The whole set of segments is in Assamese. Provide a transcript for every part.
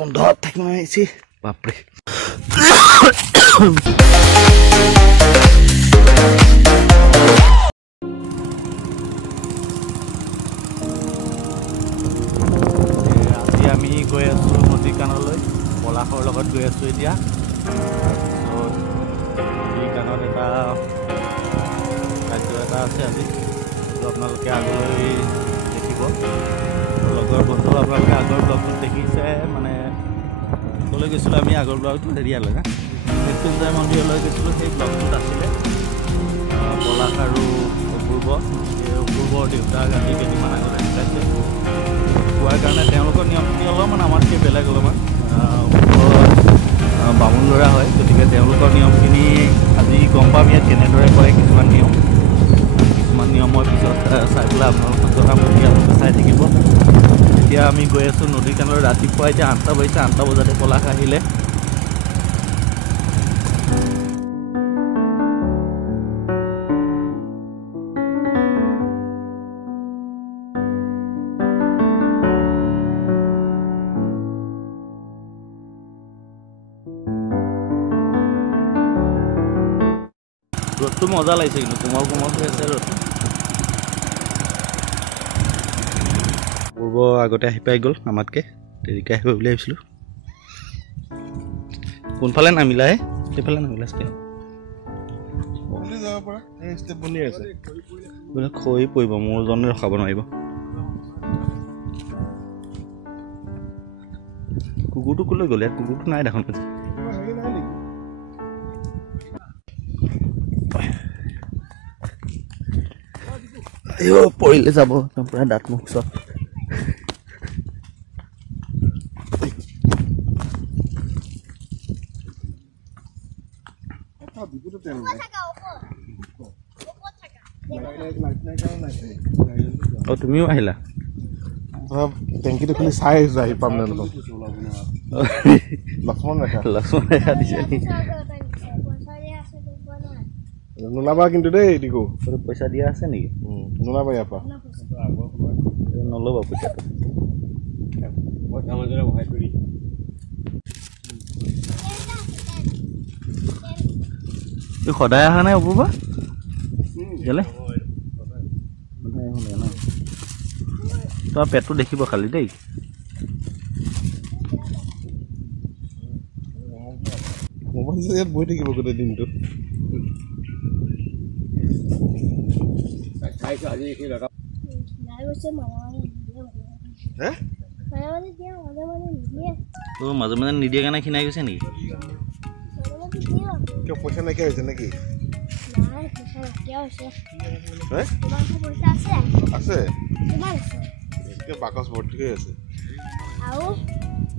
গোন্ধত থাকিব আহিছে বাপৰে আজি আমি গৈ আছো নদী কাণলৈ পলাশৰ লগত গৈ আছো এতিয়া নদী কাণত এটা কাৰ্য এটা আছে আজি আপোনালোকে আগলৈ দেখিব লগৰ বন্ধু আপোনালোকে আগৰ ব্লগটোত দেখিছে মানে ক'লৈ গৈছিলোঁ আমি আগৰ ব্লগটো হেৰিয়ালৈ না মৃত্যুঞ্জয় মন্দিৰলৈ গৈছিলোঁ সেই ব্লগটোত আছিলে পলাশ আৰু অপূৰ্বৰ দেউতাক আজি কেইদিনমান আগতে ঢুকাইছে কোৱাৰ কাৰণে তেওঁলোকৰ নিয়মখিনি অলপমান আমাতকৈ বেলেগ অলপমান বামুণ ল'ৰা হয় গতিকে তেওঁলোকৰ নিয়মখিনি আজি গম পাম ইয়াত কেনেদৰে কৰে কিছুমান নিয়ম মই পিছত চাই পেলাই আপোনালোকক জনাম গতিকে আপোনালোকে চাই থাকিব এতিয়া আমি গৈ আছোঁ নদীৰ কাণলৈ ৰাতিপুৱা এতিয়া 8টা বাজিছে 8টা বজাতে পলাশ আহিলে ৰ'দটো মজা লাগিছে কিন্তু কোমল হৈ আছে ৰ'দটো পূৰ্ব আগতে আহি পাই গ'ল আমাতকৈ দেৰিকৈ আহিব বুলি ভাবিছিলোঁ কোনফালে নামিলাহে সেইফালে নামিলা খৈ পৰিব মোৰ জনে ৰখাব নোৱাৰিব কুকুৰটো ক'লৈ গ'লে ইয়াত কুকুৰটো নাই দেখোন পৰিলে যাব পুৰা দাঁত মুখ চব তুমিও আহিলা টেংকিটো খুলি চাই আহিছো আহি পাম নে লক্ষ্মণ ৰেখা দিছে নোলাবা কিন্তু দেই দিগো পইচা দিয়া আছে নেকি নোলাবা ইয়াৰ পৰা নল'বা পইচাটো সদায় অহা নাই অপূৰ্বা গ'লে তোমাৰ পেটটো দেখিব খালি দেই মোবাইল ইয়াত বহি থাকিব গোটেই দিনটো মাজে মাজে নিদিয়ে কাৰণে খিনাই গৈছে নেকি পইচা নাইকিয়া হৈছে নেকি আছে বাকচ ভৰ্তি হৈ আছে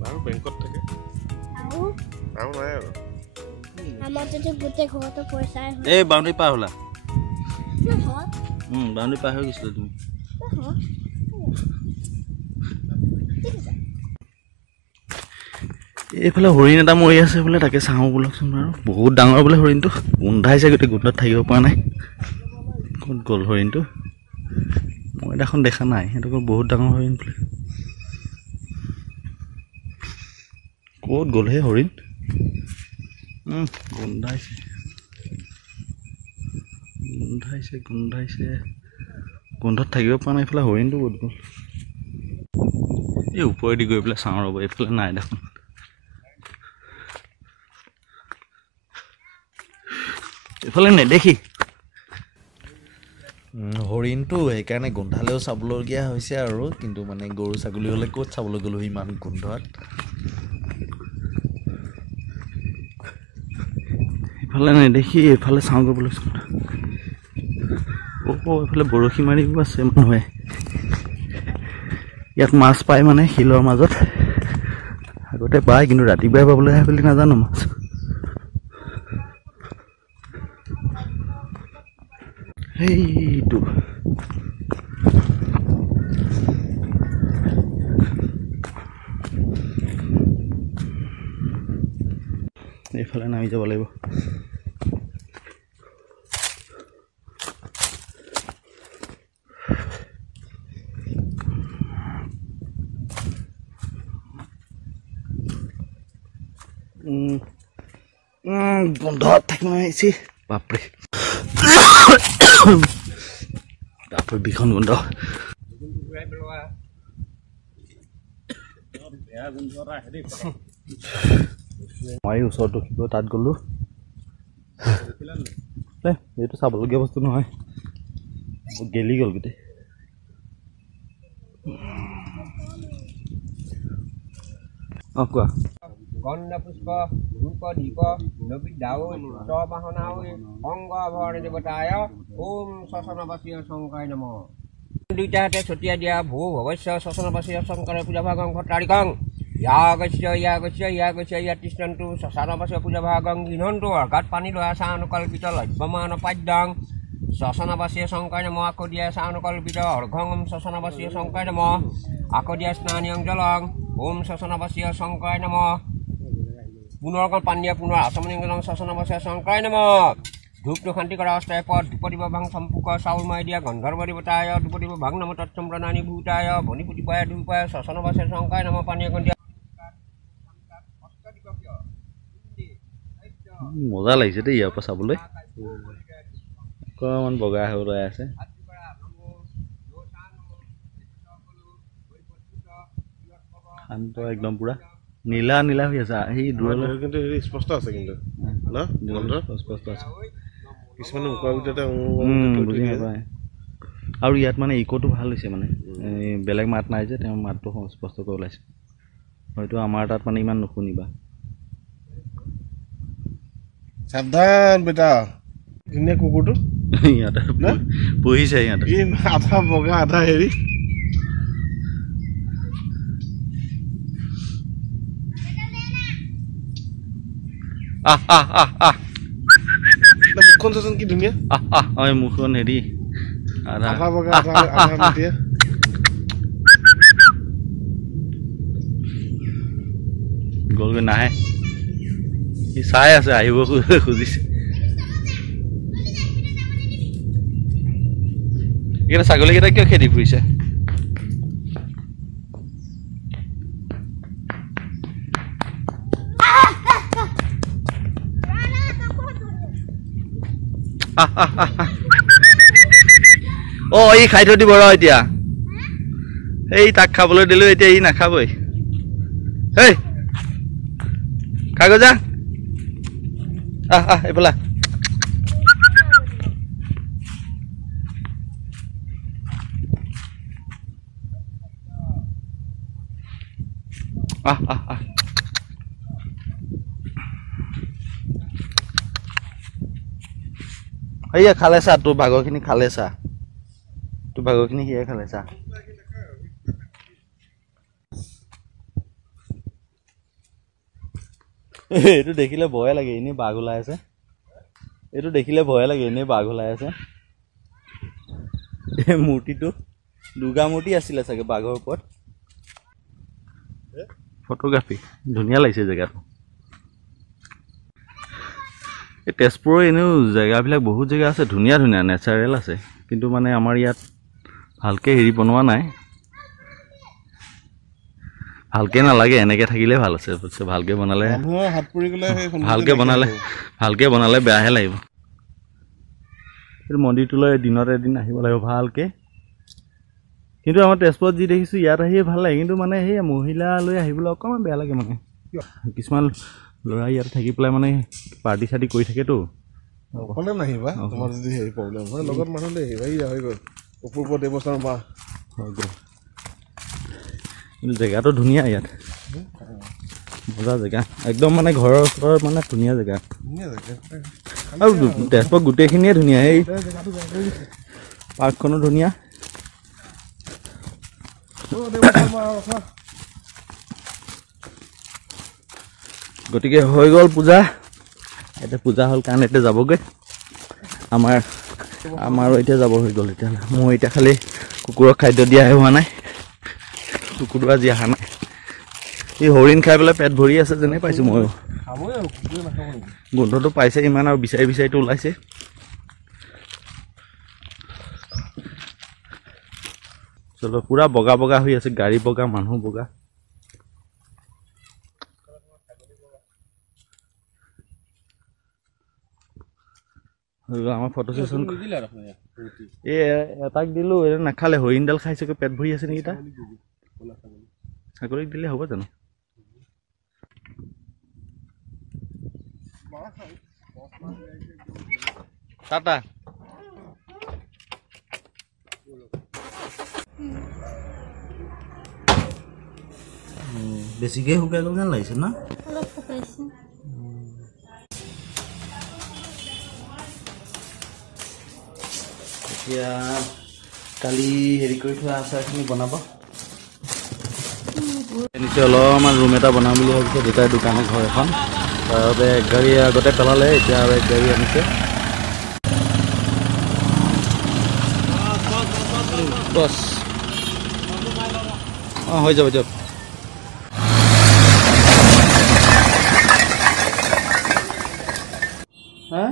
আৰু বেংকত থাকে আৰু নাই আৰু এই বাউণ্ডেৰী পাৰ হ'লা বাউণ্ডেৰী পাৰ হৈ গৈছিলা তুমি এইফালে হৰিণ এটা মৰি আছে বোলে তাকে চাওঁ বোলকচোন বাৰু বহুত ডাঙৰ বোলে হৰিণটো গোন্ধাইছে গোটেই গোন্ধত থাকিব পৰা নাই ক'ত গ'ল হৰিণটো মই দেখোন দেখা নাই সিহঁতক বহুত ডাঙৰ হৰিণ বোলে ক'ত গ'ল সেই হৰিণ গোন্ধাইছে গোন্ধত থাকিব পৰা নাই এইফালে হৰিণটো ক'ত গ'ল এই ওপৰেদি গৈ পেলাই চাওঁ ৰ'ব এইফালে নাই দেখোন এইফালে নেদেখি হৰিণটো সেইকাৰণে গোন্ধালেও চাবলগীয়া হৈছে আৰু কিন্তু মানে গৰু ছাগলী হ'লে ক'ত চাবলৈ গ'লো ইমান গোন্ধত এইফালে নেদেখি এইফালে চাওঁ গৈ বোলো এইফালে বৰশী মাৰিব আছে মানুহে ইয়াত মাছ পায় মানে শিলৰ মাজত আগতে পায় কিন্তু ৰাতিপুৱাই পাবলৈ আহে বুলি নাজানো মাছ সেইটো এইফালে নামি যাব লাগিব বন্ধত থাকিব আহিছে বাপৰে বাপৰে বিখন বন্ধ মই ওচৰত ৰখিব তাত গ'লো এইটো চাবলগীয়া বস্তু নহয় গেলি গ'ল গোটেই কোৱা গন্ধ পুষ্প ৰূপ দীপ নবিদাও বাহনাও অংগ আভৰণ দেৱতায় ওম শ্মশানবাসী শংকায় নমঃ দুইটা হাতে ছটিয়াই দিয়া ভূ ভৱস্য শ্মশানবাসী শংকৰে পূজা ভাগং ভট্টাৰিকং ইয়াগস্য ইয়াতিষ্ঠন্তু শ্মশানবাসী পূজা ভাগং গৃহন্তু অৰ্ঘাত পানী লোৱা চানুকল্পিত লভ্যমান পাদ্যং শ্মশানবাসী শংকায় নমঃ আকৌ দিয়া চানুকল্পিত অৰ্ঘং শ্মশানবাসী শংকায় নমঃ আকৌ দিয়া স্নানিয়ং জলং ওম শ্মশানবাসী শংকায় নমঃ পুনৰ অকণ পানী দিয়া পুনৰ আচমনি শ্মশানবাসী শংকায় নমঃ ধূপটো শান্তি কৰা অৱস্থায় পদ ধূপদিব ভাং সম্পূক চাউল মাৰি দিয়া গন্ধৰ্ব দেৱতায় ধূপদিব ভাং নম তৎসম্প্ৰণানি ভূতায় ভনী পুতিপায় ধূপায় শ্মশানবাসী শংকায় নমঃ পানী অকণ দিয়া মজা লাগিছে দেই ইয়াৰ পৰা চাবলৈ অকণমান বগা হৈ ওলাই আছে শান্ত একদম পুৰা নীলা নীলা হৈ আছে সেই দূৰলৈ কিন্তু হেৰি স্পষ্ট আছে কিন্তু ন স্পষ্ট আছে কিছুমানে মুখৰ ভিতৰতে বুজি নাপায় আৰু ইয়াত মানে ইকোটো ভাল হৈছে মানে বেলেগ মাত নাই যে তেওঁ মাতটো স্পষ্টকৈ ওলাইছে হয়তো আমাৰ তাত মানে ইমান নুশুনিবা সাৱধান বেটা ধুনীয়া কুকুৰটো ইয়াতে বহিছে ইয়াতে আধা বগা আধা হেৰি মুখখন চাচোন কি ধুনীয়া মুখখন হেৰি আধা বগা আধা মাটিয়া গ'লগৈ নাহে সি চাই আছে আহিব খুজিছে এইকেইটা ছাগলীকেইটা কিয় খেদি ফুৰিছে ই খাই থৈ দিব ৰ এতিয়া এই তাক খাবলৈ দিলো এতিয়া ই নাখাবই এই খাই গৈ যা এইফালে এইয়া খালে চা তোৰ ভাগৰখিনি খালে চা তোৰ ভাগৰখিনি সিয়ে খালে চা এইটো দেখিলে ভয়ে লাগে এনেই বাঘ ওলাই আছে এইটো দেখিলে ভয়ে লাগে এনেই বাঘ ওলাই আছে এই মূৰ্তিটো দুৰ্গা মূৰ্তি আছিলে চাগে বাঘৰ ওপৰত ফটোগ্ৰাফী ধুনীয়া লাগিছে জেগাটো এই তেজপুৰৰ এনেও জেগাবিলাক বহুত জেগা আছে ধুনীয়া ধুনীয়া নেচাৰেল আছে কিন্তু মানে আমাৰ ইয়াত ভালকৈ হেৰি বনোৱা নাই ভালকৈ নালাগে এনেকৈ থাকিলে ভাল আছে ভালকৈ বনালে ভালকৈ বনালে বেয়াহে লাগিব এইটো মন্দিৰটোলৈ দিনত এদিন আহিব লাগিব ভালকৈ কিন্তু আমাৰ তেজপুৰত যি দেখিছোঁ ইয়াত আহিয়ে ভাল লাগে কিন্তু মানে সেই মহিলালৈ আহিবলৈ অকণমান বেয়া লাগে মানে কিছুমান ল'ৰা ইয়াত থাকি পেলাই মানে পাৰ্টি চাৰ্টি কৰি থাকেতো অকলে নাহিবা তোমাৰ যদি হেৰি প্ৰব্লেম হয় লগত মানুহ লৈ আহিবা ইয়া হৈ গ'ল অপূৰ্ব দেৱস্থানৰ বা হৈ গ'ল কিন্তু জেগাটো ধুনীয়া ইয়াত মজা জেগা একদম মানে ঘৰৰ ওচৰৰ মানে ধুনীয়া জেগা আৰু তেজপুৰ গোটেইখিনিয়ে ধুনীয়া এই পাৰ্কখনো ধুনীয়া গতিকে হৈ গ'ল পূজা এতিয়া পূজা হ'ল কাৰণে এতিয়া যাবগৈ আমাৰো এতিয়া যাব হৈ গ'ল এতিয়া মই এতিয়া খালি কুকুৰক খাদ্য দিয়াহে হোৱা নাই কুকুৰটো আজি অহা নাই এই হৰিণ খাই পেলাই পেট ভৰি আছে যেনে পাইছোঁ ময়ো গোন্ধটো পাইছে ইমান আৰু বিচাৰি বিচাৰিটো ওলাইছে চলো পুৰা বগা বগা হৈ আছে গাড়ী বগা মানুহ বগা আমাৰ ফটো সেশন এই এটাক দিলো নাখালে হৰিণডাল খাইছে পেট ভৰি আছে নেকি তাৰ ছাগলীক দিলে হ'ব জানো টাটা বেছিকৈ শুকাই গ'ল যেন লাগিছে না এতিয়া কালি হেৰি কৰি থোৱা আচাৰখিনি বনাব নিশ্চয় অলপমান ৰুম এটা বনাম বুলি ভাবিছে দেউতাৰ দোকানে ঘৰ এখন তাৰ বাবে এক গাড়ী আগতে পেলালে এতিয়া আৰু এক গাড়ী আনিছে বছ অঁ হৈ যাব দিয়ক হা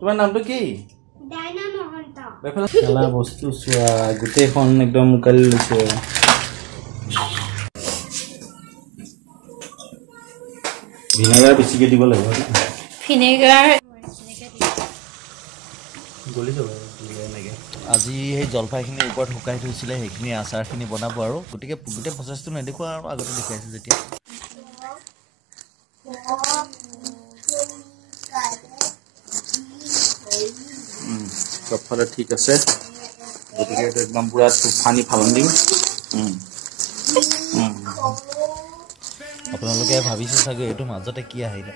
তোমাৰ নামটো কি খেলা বস্তু চোৱা গোটেইখন একদম মুকালি লৈছে ভিনেগাৰ বেছিকৈ দিব লাগিব ভিনেগাৰ গলি যাব আজি সেই জলফাইখিনি ওপৰত শুকাই থৈছিলে সেইখিনি আচাৰখিনি বনাব আৰু গতিকে গোটেই প্ৰচেছটো নেদেখুৱা আৰু আগতে দেখাইছোঁ যেতিয়া চবফালে ঠিক আছে গতিকে এইটো একদম পুৰা তুফানী ফালন দিম আপোনালোকে ভাবিছে চাগে এইটো মাজতে কি আহিলে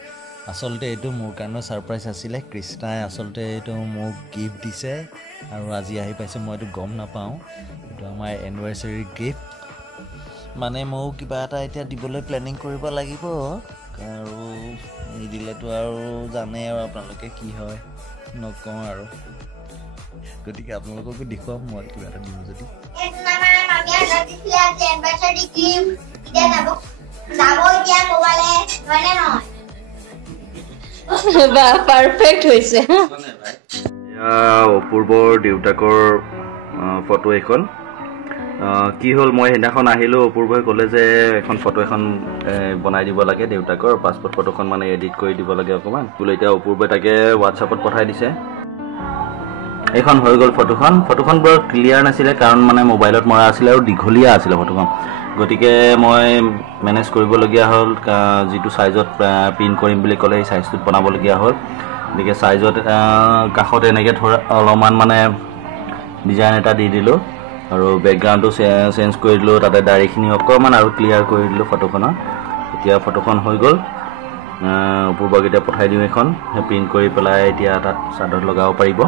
আচলতে এইটো মোৰ কাৰণে ছাৰপ্ৰাইজ আছিলে কৃষ্ণাই আচলতে এইটো মোক গিফ্ট দিছে আৰু আজি আহি পাইছে মই এইটো গম নাপাওঁ এইটো আমাৰ এনিভাৰ্চাৰী গিফ্ট মানে মোক কিবা এটা এতিয়া দিবলৈ প্লেনিং কৰিব লাগিব আৰু নিদিলেতো আৰু জানে আৰু আপোনালোকে কি হয় নকওঁ আৰু গতিকে আপোনালোককো দেখুৱাম মই কিবা এটা দিম যদি পাৰফেক্ট হৈছে অপূৰ্বৰ দেউতাকৰ ফটো এখন কি হ'ল মই সেইদিনাখন আহিলোঁ অপূৰ্বই ক'লে যে এখন ফটো এখন বনাই দিব লাগে দেউতাকৰ পাছপৰ্ট ফটোখন মানে এডিট কৰি দিব লাগে অকণমান বোলে এতিয়া অপূৰ্বই তাকে হোৱাটছআপত পঠাই দিছে এইখন হৈ গ'ল ফটোখন বৰ ক্লিয়াৰ নাছিলে কাৰণ মানে মোবাইলত মৰা আছিলে আৰু দীঘলীয়া আছিলে ফটোখন গতিকে মই মেনেজ কৰিবলগীয়া হ'ল যিটো চাইজত প্ৰিণ্ট কৰিম বুলি ক'লে সেই চাইজটোত বনাবলগীয়া হ'ল গতিকে চাইজত কাষত এনেকৈ ধৰা অলপমান মানে ডিজাইন এটা দি দিলোঁ আৰু বেকগ্ৰাউণ্ডটো চেঞ্জ কৰি দিলোঁ তাতে ডাইৰেক্টখিনি অকণমান আৰু ক্লিয়াৰ কৰি দিলোঁ ফটোখনৰ এতিয়া ফটোখন হৈ গ'ল অপূৰ্বক এতিয়া পঠাই দিওঁ এখন প্ৰিণ্ট কৰি পেলাই এতিয়া তাত চাদৰত লগাব পাৰিব